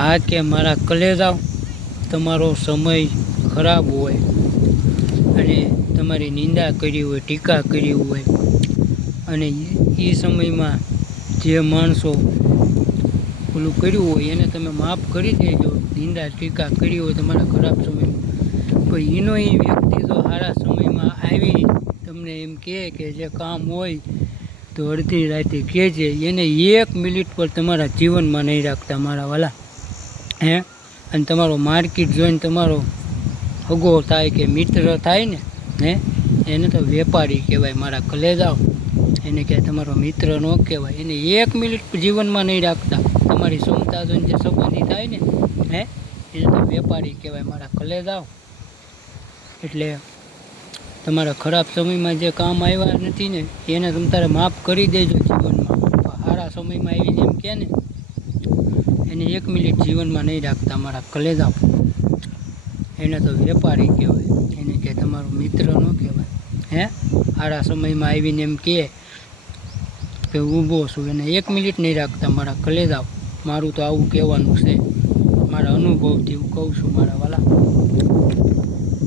આ કે મારા કલેજાઓ તમારો સમય ખરાબ હોય અને તમારી નિંદા કરી હોય, ટીકા કરી હોય અને એ સમયમાં જે માણસો ઓલું કર્યું હોય એને તમે માફ કરી દેજો. નિંદા ટીકા કરી હોય તમારા ખરાબ સમયમાં, પણ એનો એ વ્યક્તિ જો સારા સમયમાં આવી તમને એમ કહે કે જે કામ હોય તો અડધી રાતે કહેજે, એને 1 મિનિટ પર તમારા જીવનમાં નહીં રાખતા મારા વાલા. અને તમારો માર્કેટ જોઈને તમારો હગો થાય કે મિત્ર થાય ને એને તો વેપારી કહેવાય મારા કલેજાઓ. એને ક્યાંય તમારો મિત્ર ન કહેવાય. એને 1 મિનિટ જીવનમાં નહીં રાખતા. તમારી ક્ષમતા જોઈને જે સંબંધી થાય ને એને તો વેપારી કહેવાય મારા કલેજાઓ. એટલે તમારા ખરાબ સમયમાં જે કામ આવ્યા નથી ને એને તમે તારે માફ કરી દેજો જીવનમાં. સારા સમયમાં આવીને એમ કહે ને એને 1 મિનિટ જીવનમાં નહીં રાખતા મારા કલેજાઓ. એને તો વેપારી કહેવાય. એને કે તમારો મિત્ર ન કહેવાય. સારા સમયમાં આવીને એમ કહે કે ઊભો છું, એને 1 મિનિટ નહીં રાખતા મારા કલેજાઓ. મારું તો આવું કહેવાનું છે, મારા અનુભવથી હું કહું છું મારા વાલા.